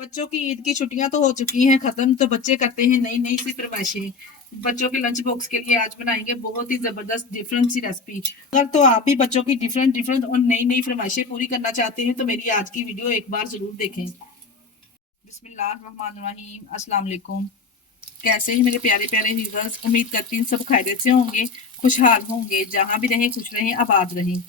बच्चों की ईद की छुट्टियां तो हो चुकी हैं खत्म, तो बच्चे करते हैं नई नई सी फरमाइशें। बच्चों के लंच बॉक्स के लिए आज बनाएंगे बहुत ही जबरदस्त डिफरेंट सी रेसिपी। अगर तो आप भी बच्चों की डिफरेंट डिफरेंट और नई नई फरमाइशें पूरी करना चाहते हैं तो मेरी आज की वीडियो एक बार जरूर देखें। बिस्मिल्लाहिर्रहमानिर्रहीम, अस्सलाम वालेकुम। कैसे हैं मेरे प्यारे प्यारे व्यूअर्स? उम्मीद करती हूँ सब खैरियत से होंगे, खुशहाल होंगे, जहां भी रहें खुश रहें, आबाद रहें।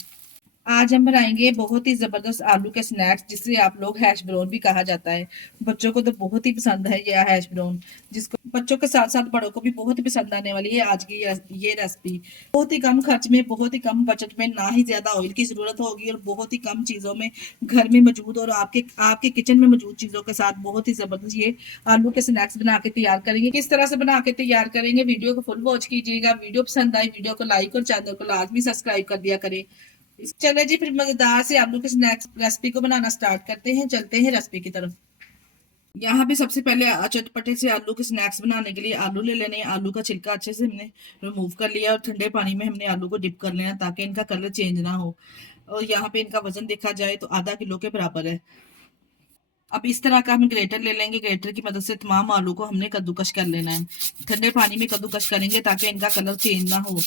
आज हम बनाएंगे बहुत ही जबरदस्त आलू के स्नैक्स, जिसे आप लोग हैश ब्राउन भी कहा जाता है। बच्चों को तो बहुत ही पसंद है यह हैश ब्राउन, जिसको बच्चों के साथ साथ बड़ों को भी बहुत ही पसंद आने वाली है आज की ये रेसिपी। बहुत ही कम खर्च में, बहुत ही कम बजट में, ना ही ज्यादा ऑयल की जरूरत होगी और बहुत ही कम चीजों में घर में मौजूद और आपके आपके किचन में मौजूद चीजों के साथ बहुत ही जबरदस्त ये आलू के स्नैक्स बना के तैयार करेंगे। किस तरह से बना के तैयार करेंगे, वीडियो को फुल वॉच कीजिएगा। वीडियो पसंद आई वीडियो को लाइक और चैनल को लाजमी सब्सक्राइब कर दिया करें। चले जी, फिर मजेदार से आलू के स्नैक्स रेसिपी को बनाना स्टार्ट करते हैं। चलते हैं रेसिपी की तरफ। यहाँ पे सबसे पहले चटपटे से आलू के स्नैक्स बनाने के लिए आलू ले लेने हैं। आलू का छिलका अच्छे से हमने रिमूव कर लिया और ठंडे पानी में हमने आलू को डिप कर लेना ताकि इनका कलर चेंज ना हो। और यहाँ पे इनका वजन देखा जाए तो आधा किलो के बराबर है। अब इस तरह का हम ग्रेटर ले लेंगे। ग्रेटर की मदद से तमाम आलू को हमने कद्दूकश कर लेना है। ठंडे पानी में कद्दूकश करेंगे ताकि इनका कलर चेंज ना हो।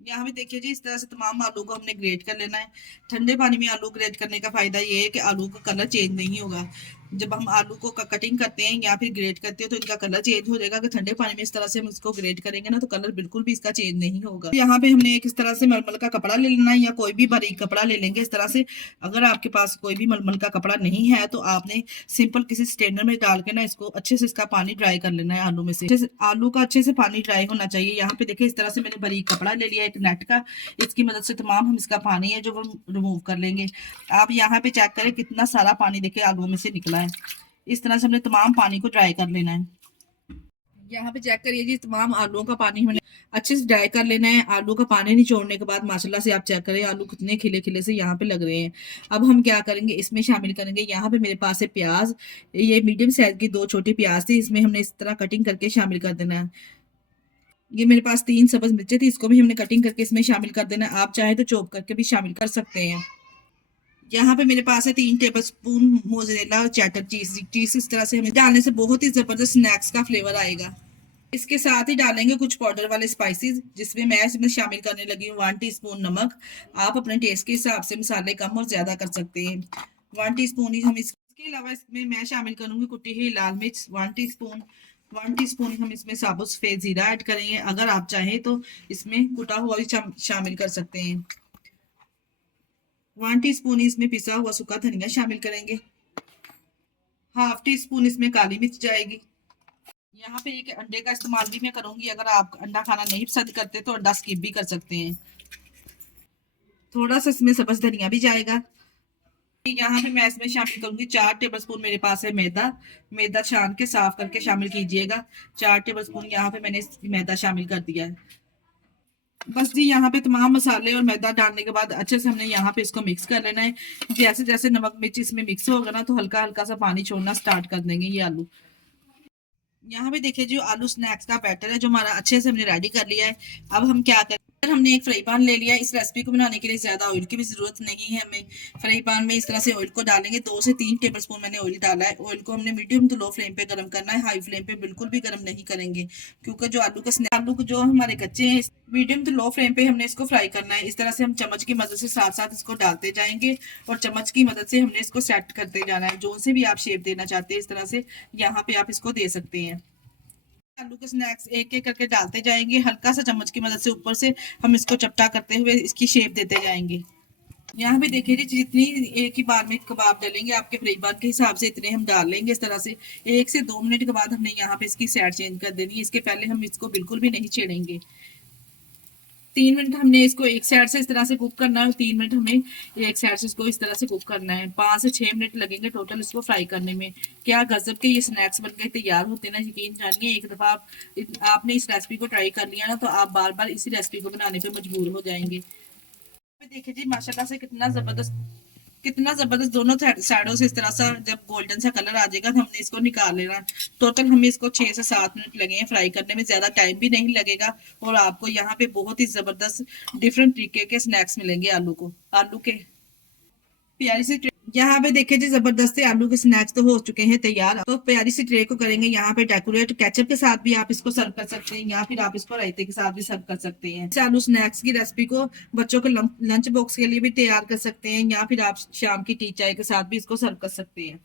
यहाँ भी देखिए जी, इस तरह से तमाम आलू को हमने ग्रेट कर लेना है। ठंडे पानी में आलू ग्रेट करने का फायदा ये है कि आलू का कलर चेंज नहीं होगा। जब हम आलू को कटिंग करते हैं या फिर ग्रेट करते हैं तो इनका कलर चेंज हो जाएगा। कि ठंडे पानी में इस तरह से हम इसको ग्रेट करेंगे ना तो कलर बिल्कुल भी इसका चेंज नहीं होगा। यहाँ पे हमने एक इस तरह से मलमल का कपड़ा ले लेना है या कोई भी बारीक कपड़ा ले लेंगे इस तरह से। अगर आपके पास कोई भी मलमल का कपड़ा नहीं है तो आपने सिंपल किसी स्ट्रेनर में डाल के ना इसको अच्छे से इसका पानी ड्राई कर लेना है। आलू में से आलू का अच्छे से पानी ड्राई होना चाहिए। यहाँ पे देखिए इस तरह से मैंने बारीक कपड़ा ले लिया एक नेट का। इसकी मदद से तमाम हम इसका पानी है जो वो रिमूव कर लेंगे। आप यहाँ पे चेक करें कितना सारा पानी देखिए आलू में से निकला है। इस तरह से हमने तमाम पानी को ड्राई कर लेना है। यहाँ पे चेक करिए जी, तमाम आलूओं का पानी हमने अच्छे से ड्राई कर लेना है। आलू का पानी निचोड़ने के बाद माशाल्लाह से आप चेक करें आलू कितने खिले खिले से यहाँ पे लग रहे हैं। अब हम क्या करेंगे, इसमें शामिल करेंगे। यहाँ पे मेरे पास है प्याज। ये मीडियम साइज की दो छोटी प्याज थी, इसमें हमने इस तरह कटिंग करके शामिल कर देना है। ये मेरे पास 3 सब्ज मिर्चें थी, इसको भी हमने कटिंग करके इसमें शामिल कर देना है। आप चाहे तो चॉप करके भी शामिल कर सकते हैं। यहाँ पे मेरे पास है 3 टेबल स्पून मोज़रेला और चेडर चीज। चीज इस तरह से हमें डालने से बहुत ही जबरदस्त स्नैक्स का फ्लेवर आएगा। इसके साथ ही डालेंगे कुछ पाउडर वाले स्पाइसेस, जिसमें मैं इसमें शामिल करने लगी हूँ 1 टीस्पून नमक। आप अपने टेस्ट के हिसाब से मसाले कम और ज्यादा कर सकते हैं। 1 टीस्पून ही हम इसके अलावा इसमें मैं शामिल करूंगी कुटी हुई लाल मिर्च 1 टीस्पून। 1 टीस्पून हम इसमें साबुत सफेद जीरा ऐड करेंगे। अगर आप चाहें तो इसमें कुटा हुआ भी शामिल कर सकते हैं। 1 टीस्पून इसमें पिसा हुआ सूखा धनिया शामिल करेंगे। हाफ टी स्पून इसमें काली मिर्च जाएगी। यहाँ पे एक अंडे का इस्तेमाल भी मैं करूंगी। अगर आप अंडा खाना नहीं पसंद करते तो अंडा स्किप भी कर सकते हैं। थोड़ा सा इसमें सब्ज धनिया भी जाएगा। यहाँ पे मैं इसमें शामिल करूंगी 4 टेबलस्पून मेरे पास है मैदा। मैदा छान के साफ करके शामिल कीजिएगा। 4 टेबलस्पून यहाँ पे मैंने मैदा शामिल कर दिया है। बस जी, यहाँ पे तमाम मसाले और मैदा डालने के बाद अच्छे से हमने यहाँ पे इसको मिक्स कर लेना है। जैसे जैसे नमक मिर्च इसमें मिक्स होगा ना तो हल्का हल्का सा पानी छोड़ना स्टार्ट कर देंगे ये आलू। यहाँ पे देखिए जो आलू स्नैक्स का बैटर है जो हमारा अच्छे से हमने रेडी कर लिया है। अब हम क्या करें, हमने एक फ्राई पैन ले लिया है। इस रेसिपी को बनाने के लिए ज्यादा ऑयल की भी जरूरत नहीं है हमें। फ्राई पैन में इस तरह से ऑयल को डालेंगे। 2 से 3 टेबलस्पून मैंने ऑयल डाला है। ऑयल को हमने मीडियम टू लो फ्लेम पे गर्म करना है। हाई फ्लेम पे बिल्कुल भी गर्म नहीं करेंगे, क्योंकि जो आलू को जो हमारे कच्चे हैं, मीडियम टू लो फ्लेम पे हमने इसको फ्राई करना है। इस तरह से हम चम्मच की मदद से साथ साथ इसको डालते जाएंगे और चम्मच की मदद से हमने इसको सेट करते जाना है। जो से भी आप शेप देना चाहते हैं इस तरह से यहाँ पे आप इसको दे सकते हैं। आलू के स्नैक्स एक एक करके डालते जाएंगे। हल्का सा चम्मच की मदद से ऊपर से हम इसको चपटा करते हुए इसकी शेप देते जाएंगे। यहाँ पे देखिए जी, जितनी एक ही बार में कबाब डालेंगे आपके फ्राई पैन के हिसाब से इतने हम डाल लेंगे। इस तरह से 1 से 2 मिनट के बाद हमने यहाँ पे इसकी साइड चेंज कर देनी है। इसके पहले हम इसको बिल्कुल भी नहीं छेड़ेंगे। 3 मिनट हमने इसको एक साइड से इस तरह से कुक करना है और 3 मिनट हमें एक साइड से इसको इस तरह से कुक करना है। 5 से 6 मिनट लगेंगे टोटल इसको फ्राई करने में। क्या गजब के ये स्नैक्स बनके तैयार होते हैं ना, यकीन जानिए। एक दफा आपने इस रेसिपी को ट्राई कर लिया ना तो आप बार बार इसी रेसिपी को बनाने पे मजबूर हो जाएंगे। देखिए जी, माशाल्लाह से कितना जबरदस्त दोनों साइडों से इस तरह सा जब गोल्डन सा कलर आ जाएगा तो हमने इसको निकाल लेना। टोटल हमें इसको 6 से 7 मिनट लगे हैं फ्राई करने में। ज्यादा टाइम भी नहीं लगेगा और आपको यहाँ पे बहुत ही जबरदस्त डिफरेंट तरीके के स्नैक्स मिलेंगे आलू के प्यारी सी यहाँ पे देखिए जी जबरदस्त आलू के स्नैक्स तो हो चुके हैं तैयार। तो प्यारी सी ट्रे को करेंगे यहाँ पे डेकोरेट। केचप के साथ भी आप इसको सर्व कर सकते हैं या फिर आप इसको रायते के साथ भी सर्व कर सकते हैं। इस आलू स्नैक्स की रेसिपी को बच्चों के लंच बॉक्स के लिए भी तैयार कर सकते हैं या फिर आप शाम की टी चाय के साथ भी इसको सर्व कर सकते हैं।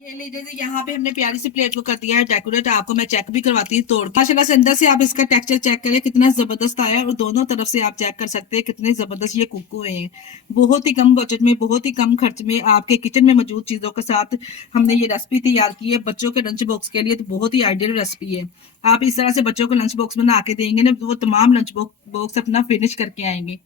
ये लीजिए जी, यहाँ पे हमने प्यारी सी प्लेट को कर दिया है डेकोरेट। आपको मैं चेक भी करवाती हूँ तोड़ के। माशाल्लाह से अंदर से आप इसका टेक्सचर चेक करें कितना जबरदस्त आया है और दोनों तरफ से आप चेक कर सकते हैं कितने जबरदस्त ये कुक हुए हैं। बहुत ही कम बजट में, बहुत ही कम खर्च में आपके किचन में मौजूद चीजों के साथ हमने ये रेसिपी तैयार की है बच्चों के लंच बॉक्स के लिए। तो बहुत ही आइडियल रेसिपी है। आप इस तरह से बच्चों को लंच बॉक्स बना के देंगे ना तो वो तमाम लंच बॉक्स अपना फिनिश करके आएंगे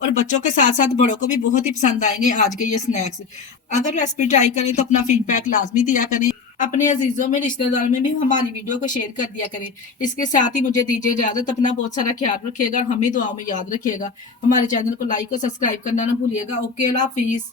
और बच्चों के साथ साथ बड़ों को भी बहुत ही पसंद आएंगे आज के ये स्नैक्स। अगर रेसिपी ट्राई करें तो अपना फीडबैक लाजमी दिया करें। अपने अजीजों में, रिश्तेदारों में भी हमारी वीडियो को शेयर कर दिया करें। इसके साथ ही मुझे दीजिए इजाजत। अपना बहुत सारा ख्याल रखिएगा और हमें दुआओं में याद रखिएगा। हमारे चैनल को लाइक और सब्सक्राइब करना ना भूलिएगा। ओके, अल्लाह हाफिज।